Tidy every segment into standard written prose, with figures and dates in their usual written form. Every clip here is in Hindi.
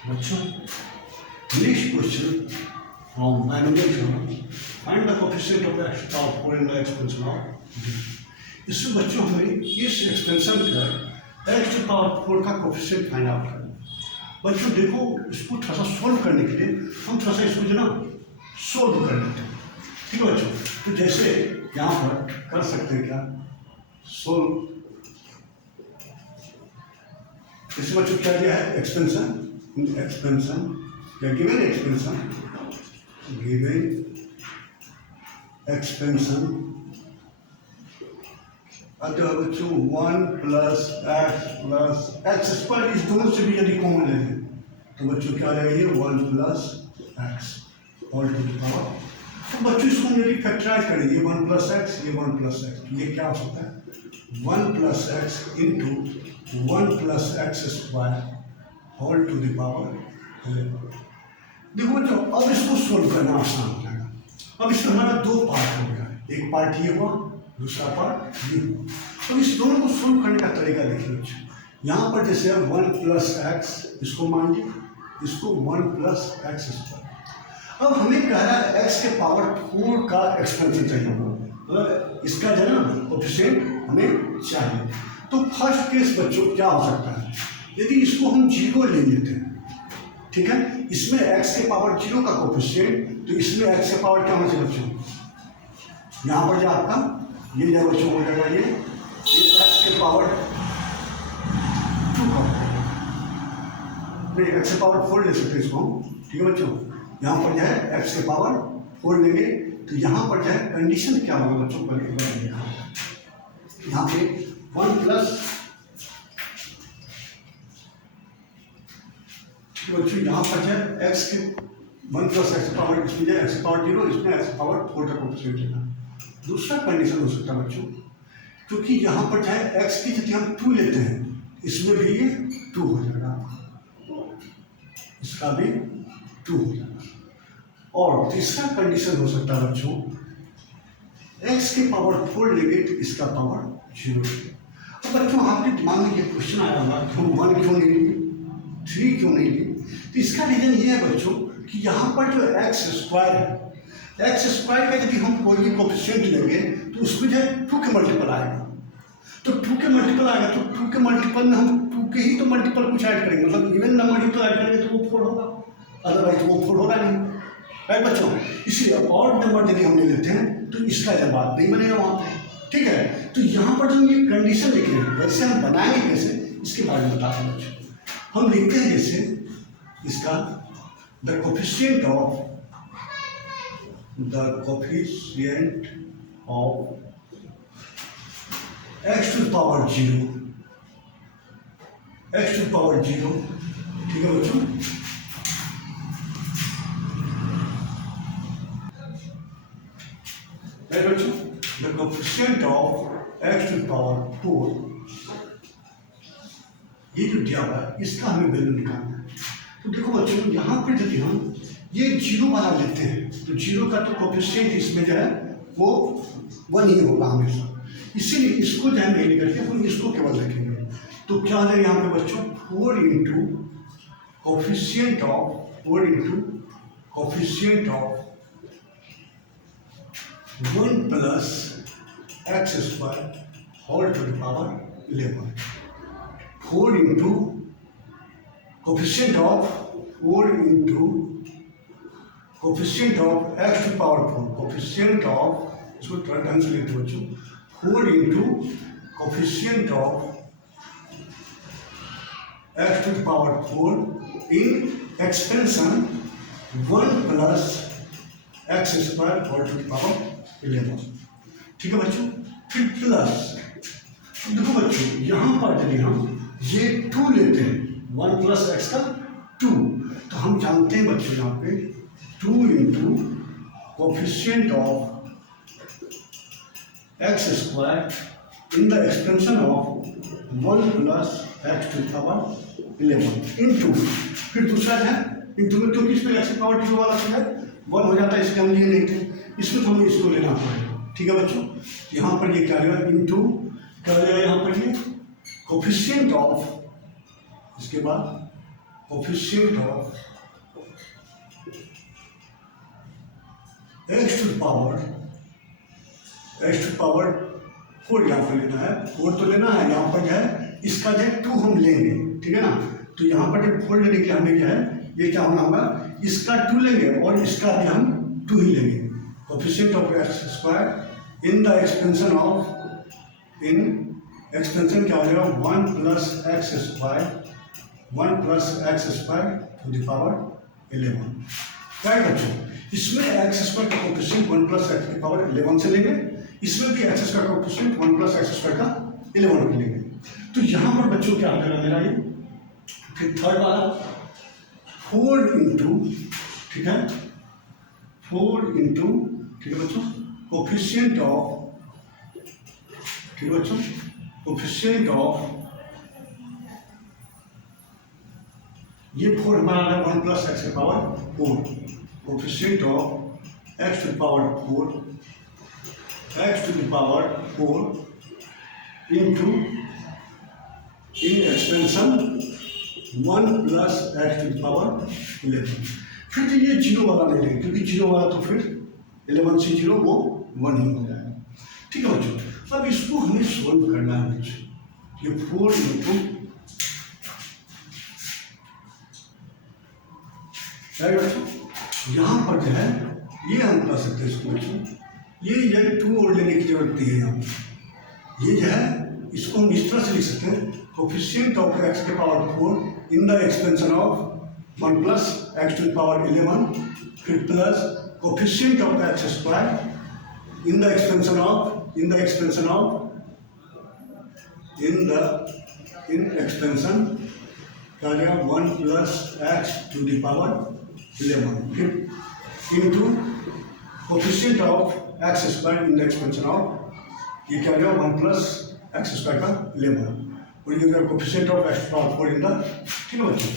बच्चों next question from binomial theorem, find the coefficient of x power 4 in the expansion of d। इसमें बच्चों हमें इस एक्सपेंशन का x पावर 4 का कोएफिशिएंट फाइंड आउट करना। बच्चों देखो, इसको थोड़ा सा सोल्व करने के लिए हम थोड़ा सा इसको जो ना सोल्व कर लेते हैं। ठीक है बच्चों, तो जैसे यहाँ पर कर सकते हैं क्या, सोल्व। इससे बच्चों क्या दिया है, एक्सपेंशन या गिवन एक्सपेंशन अतः बच्चों 1 प्लस एक्स स्क्वायर, इस दोनों से भी यदि कॉमन ले लें तो बच्चों क्या रहेगी 1 plus x all to the power. तो बच्चों इसको यदि फैक्टराइज करेंगे 1 प्लस एक्स, ये 1 प्लस एक्स, ये क्या हो सकता है 1 plus x into 1 plus x square all to the power 11। देखो बच्चों, अब इसको सोल्व करना आसान हो जाएगा। अब इसमें हमारा दो पार्ट हो गया, एक पार्ट ये हुआ, दूसरा पार्ट ये हुआ। अब इस दोनों को सोल्व करने का तरीका देखिए बच्चों। यहाँ पर जैसे 1 प्लस एक्स, इसको मान लीजिए, इसको 1 प्लस एक्स स्क्वायर। अब हमें कह रहा है एक्स के पावर 4 का एक्सपेंशन चाहिए, मतलब इसका जो है ना कोएफिशिएंट हमें चाहिए। तो फर्स्ट केस बच्चों क्या हो सकता है, यदि इसको हम 0 ले लेते हैं, ठीक है, इसमें x के पावर 0 का कोएफिशिएंट, तो इसमें x के पावर क्या होना चाहिए बच्चों, यहाँ पर जो आपका ये जो बच्चों हो जाएगा ये x के पावर 2 का नहीं, x के पावर 4 ले सकते हैं इसको हम। ठीक है बच्चों, यहाँ पर जो है x के पावर 4 लेंगे, तो यहाँ पर जो है कंडीशन क्या होगा बच्चों, पर यहाँ पे 1 प्लस बच्चों, यहाँ पर है x के 1 प्लस एक्स पावर, इसमें जो एक्स पावर 0, इसमें एक्स पावर 4 का कोएफिशिएंट लेना। दूसरा कंडीशन हो सकता है बच्चों, क्योंकि यहाँ पर जो है x की यदि हम 2 लेते हैं, इसमें भी ये 2 हो जाएगा, इसका भी 2 हो जाएगा। और तीसरा कंडीशन हो सकता है बच्चों, x के पावर 4 लेंगे तो इसका पावर 0। अब बच्चों आपके दिमाग में ये क्वेश्चन आया होगा, क्यों 1 क्यों नहीं ली, 3 क्यों नहीं ली? तो इसका रीजन ये है बच्चों कि यहाँ पर जो एक्स स्क्वायर है, एक्स स्क्वायर का यदि हम कोई भी कोएफिशिएंट लेंगे तो उसमें जो है 2 के मल्टीपल आएगा। तो 2 के मल्टीपल आएगा, तो 2 के मल्टीपल में हम 2 के ही तो मल्टीपल कुछ ऐड करेंगे, मतलब इवन नंबर ही तो ऐड करेंगे तो वो 4 होगा, अदरवाइज वो 4 होगा नहीं, राइट बच्चों। इसलिए ऑड नंबर यदि हम ले लेते हैं तो इसका जवाब नहीं बनेगा वहाँ पर। ठीक है, तो यहाँ पर जो ये कंडीशन लिख रहे हैं, वैसे हम बनाएंगे कैसे इसके बारे में बताते हैं बच्चों। हम लिखते हैं जैसे इसका the coefficient of x to power 0, x to power 0, ठीक है बच्चों। राइट बच्चों, the coefficient of x to power 4, ये जो दिया हुआ है इसका हमें वैल्यू निकालना है। तो देखो बच्चों, यहाँ पर यदि हम ये 0 वाला लेते हैं तो 0 का तो कोएफिशिएंट इसमें जो है वो 1 ही होगा हमेशा, इसीलिए इसको जो है नहीं करके हम इसको केवल रखेंगे। तो क्या है यहाँ पे बच्चों 4 into coefficient of 1 plus x square whole to the power 11। 4 into coefficient of x to power 4, coefficient of, इसको थोड़ा ढंग से लिखते बच्चों, 4 into coefficient of x to power 4 in expansion 1 plus x square whole to power 11। ठीक है बच्चों, फिर प्लस, देखो बच्चों यहाँ पर यदि हम ये 2 लेते हैं, 1 प्लस एक्स का 2, तो हम जानते हैं बच्चों यहाँ पे 2 into coefficient of x square in the expansion of 1 plus x to power 11 into, फिर दूसरा है इंटू में, क्योंकि इसमें एक्स पावर 0 वाला है 1 हो जाता है, इसलिए हम लिए नहीं थे, इसमें तो हमें इसको लेना पड़ेगा। ठीक है बच्चों, यहाँ पर ये क्या आएगा इंटू, क्या हो जाएगा यहाँ पर ये कोएफिशिएंट ऑफ, इसके बाद coefficient of x to power 4 यहाँ पर लेना है, 4 तो लेना है, यहाँ पर जो है इसका जो है 2 हम लेंगे, ठीक है ना। तो यहाँ पर जब 4 लेने के हमें जो है ये क्या होना होगा, इसका 2 लेंगे और इसका भी हम 2 ही लेंगे। Coefficient of x square in the expansion of expansion क्या हो जाएगा 1 plus x square to the power 11। क्या है बच्चों, इसमें एक्स स्क्वायर का कोफिशिएंट 1 प्लस एक्स की पावर 11 से लेंगे, इसमें भी एक्स स्क्वायर का कोफिशिएंट 1 प्लस एक्स स्क्वायर का 11 लेंगे। तो यहाँ पर बच्चों क्या आ जाएगा मेरा ये, फिर थर्ड वाला 4 इंटू, ठीक है 4 इंटू, ठीक है बच्चों, कोफिशिएंट ऑफ, ठीक है बच्चों, कोफिशिएंट ऑफ ये 4 हमारा आ गया 1 प्लस एक्स की power 4, coefficient of x to power 4 into in expansion 1 plus x to power 11। फिर तो ये जीरो वाला नहीं लेंगे, क्योंकि जीरो वाला तो फिर 11 से 0 वो 1 ही हो जाएगा, ठीक है बच्चों। अब इसको हमें सोल्व करना है बच्चों, ये 4 इंटू यहाँ पर जो है ये हम कर सकते हैं इसको बच्चों, ये 2 और लेने की जरूरत नहीं है यहाँ पर। ये जो है इसको हम इस तरह से लिख सकते हैं, कोफिशिएंट ऑफ एक्स के power 4 in the expansion of 1 plus x to power 11, फिर plus coefficient of x square in the expansion of क्या जाएगा 1 plus x to the power 11, फिर into coefficient of x square in the expansion of ये क्या गया 1 प्लस एक्स स्क्वायर का 11, और ये गया coefficient of x power 4 in the, ठीक है बच्चों।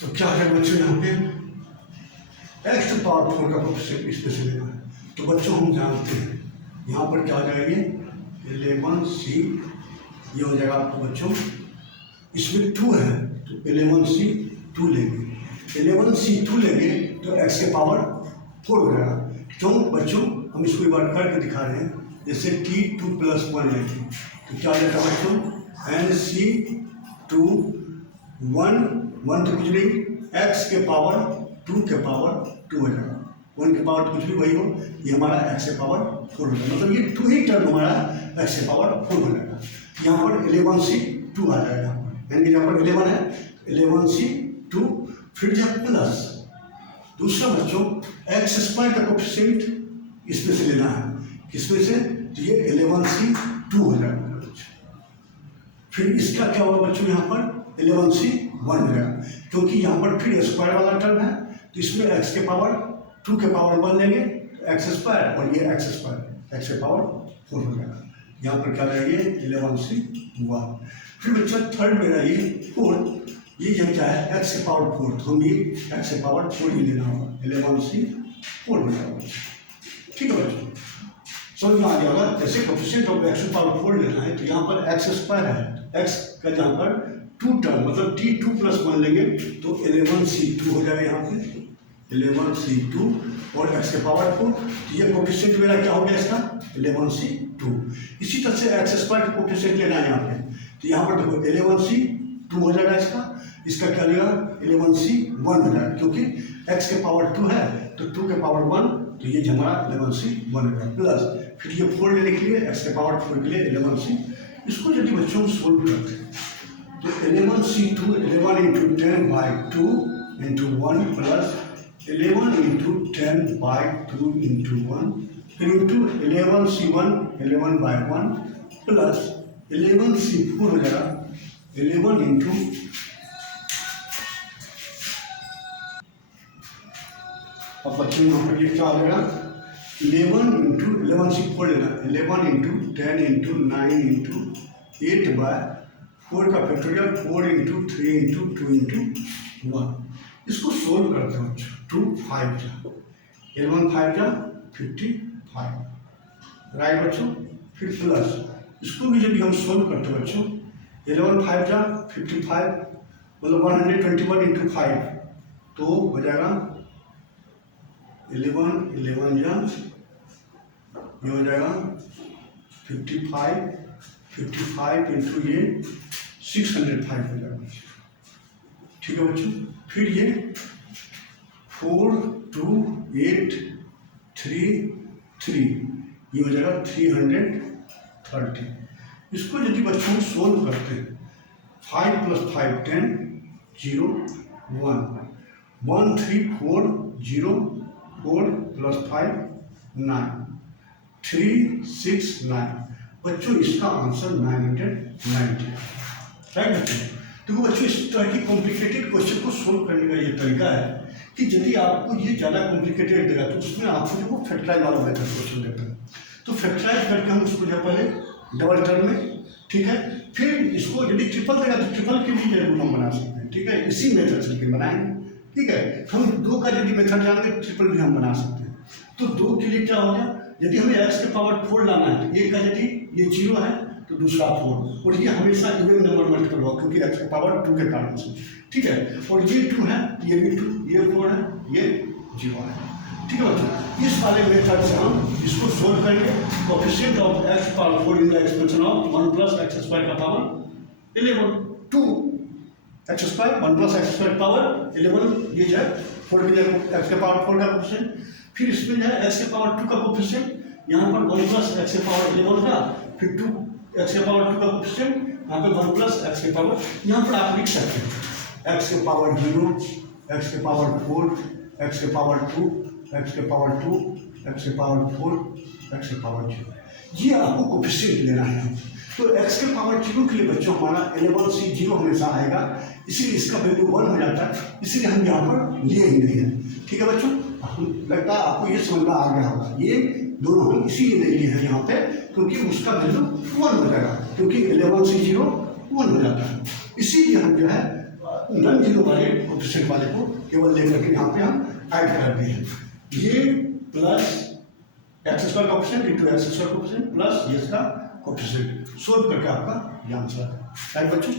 तो क्या है बच्चों यहाँ पे एक्स टू पावर 4 का कोफिशिएंट स्पेशल लेना है। तो बच्चों हम जानते हैं यहाँ पर क्या हो जाएगी 11c, ये हो जाएगा आपको बच्चों, इसमें 2 है तो 11c 2 लेंगे, 11c 2 लेंगे तो x के पावर 4 हो जाएगा। क्यों बच्चों, हम इसको एक बार करके दिखा रहे हैं, जैसे t 2 प्लस 1 लेंगे तो क्या हो जाएगा बच्चों nc 2 1 तो कुछ नहीं, x के पावर 2 के पावर 2 हो जाएगा, 1 के पावर कुछ भी वही हो, ये हमारा x के पावर 4 हो जाएगा, मतलब ये 2 ही टर्म हमारा x के पावर 4 हो जाएगा। यहाँ पर 11c 2 आ जाएगा, यहाँ पर यानी यहाँ पर 11 है 11c 2, फिर जब प्लस दूसरा बच्चों एक्स स्क्वायर का कोफिशिएंट इसमें से लेना है, किसमें से, तो ये 11c 2 हो जाएगा बच्चों। फिर इसका क्या होगा बच्चों, यहाँ पर 11c 1 हो जाएगा, क्योंकि यहाँ पर फिर स्क्वायर वाला टर्म है, तो इसमें x के पावर 2 के पावर 1 लेंगे तो एक्स स्क्वायर, और ये एक्स स्क्वायर x के पावर 4 हो जाएगा। यहाँ पर क्या रहेगा 11c 1। फिर बच्चा थर्ड मेरा ये 4, ये क्या है एक्स के पावर 4, तो हम ये एक्स के पावर 4 ही लेना होगा, 11c 4 हो जाएगा, ठीक है बच्चों। समझ में आ गया होगा, जैसे कोफिशिएंट ऑफ एक्स के पावर 4 लेना है तो यहाँ पर एक्स स्क्वायर है, एक्स का यहाँ पर 2 टर्म मतलब t 2 प्लस 1 लेंगे तो 11c 2 हो जाएगा, यहाँ पे 11c 2 और x के पावर 4, तो ये कोफिशिएंट मेरा क्या हो गया इसका 11c 2। इसी तरह से एक्स स्क्वायर का कोफिशिएंट लेना है यहाँ पे, तो यहाँ पर देखो 11c 2 हो जाएगा, इसका क्या लेगा 11c 1 हो जाएगा, क्योंकि x के पावर 2 है तो 2 के पावर 1, तो ये हमारा 11c 1 हो जाएगा, प्लस फिर ये 4 लेने के लिए x के पावर 4 के लिए 11c, इसको यदि बच्चों सोल्व करते हैं तो 11c 2 11 into 10 by 2 into 1 plus 11 into 10 by 2 into 1 into 11c1 11 by 1 plus 11c4 हो जाएगा 11 इंटू अब बच्चों यहाँ पर ये क्या हो जाएगा 11 इंटू 11c4 लेना 11 इंटू 10 इंटू 9 इंटू 8 बाय 4 का फैक्टोरियल 4 इंटू 3 इंटू 2 इंटू 1। इसको सोल्व करते हैं 2 5 जा 11 5 जा 55 राइट बच्चों, फिर प्लस इसको भी जब हम सोल्व करते हैं बच्चों, 11 5 जा 55, मतलब 121 इंटू 5, तो हो जाएगा 11 11 जा, ये हो जाएगा 55 इंटू ये 605 हो जाएगा। ठीक है बच्चों, फिर ये 4 2 8 3 3, ये हो जाएगा 330। इसको यदि बच्चों सोल्व करते हैं, 5 + 5 10 0 1 1 3 4 0 4 + 5 9 3 6 9। बच्चों इसका आंसर 990, राइट बच्चों। देखो बच्चों, इस तरह की कॉम्प्लिकेटेड क्वेश्चन को सोल्व करने का ये तरीका है कि यदि आपको ये ज़्यादा कॉम्प्लिकेटेड देगा तो उसमें आपको जो वो फैक्टराइज वाला मेथड क्वेश्चन देता है, तो फैक्टराइज करके हम उसको जो पहले डबल टर्म में, ठीक है, फिर इसको यदि ट्रिपल देगा तो ट्रिपल के लिए जरूर हम बना सकते हैं, ठीक है, इसी मेथड से बनाएंगे, ठीक है। हम 2 का यदि मेथड जानते हैं ट्रिपल भी हम बना सकते हैं। तो 2 के लिए क्या हो गया, यदि हमें x के पावर 4 लाना है तो एक का यदि ये 0 है तो दूसरा 4, और ये हमेशा इवन नंबर मल्टीपल होगा क्योंकि x के पावर 2 के कारण से, ठीक है। और ये 2 है, ये भी 2, ये 4 है, ये 0 है, ठीक है बच्चों। इस वाले मेथड से हम इसको सोल्व करेंगे। Coefficient of x power 4 in the expansion of 1 + x² का पावर 11 2 x² 1 + x² पावर 11, ये जो है 4 की जगह x के पावर 4 का कोएफिशिएंट, फिर इसमें जो है x के पावर 2 का कोएफिशिएंट, यहाँ पर 1 + x के पावर 11 का, फिर 2 x के पावर 2 का कोएफिशिएंट, यहाँ पे 1 + x के पावर, यहाँ पर आप लिख सकते हैं x के पावर 0 x के पावर 4 x के पावर 2 x के पावर 2 x के पावर 4 x के पावर 0, ये आपको कोएफिशिएंट लेना है। तो x के पावर 0 के लिए बच्चों हमारा 11 से 0 हमेशा आएगा, इसीलिए इसका वैल्यू 1 हो जाता है, इसीलिए हम यहाँ पर लिए ही नहीं है, ठीक है बच्चों। लगता है आपको ये समझ में आ गया होगा, ये दोनों हम इसीलिए नहीं लिए हैं यहाँ पे क्योंकि उसका वैल्यू 1 हो जाएगा, क्योंकि 11 से 0 1 हो जाता है, इसीलिए हम जो है नॉन जीरो वाले कोएफिशिएंट वाले को केवल लेकर के यहाँ पे हम ऐड कर दिए हैं। ये प्लस x² का coefficient into x² coefficient plus ये इसका कोएफिशिएंट, सोल्व करके आपका ये आंसर है, राइट बच्चों।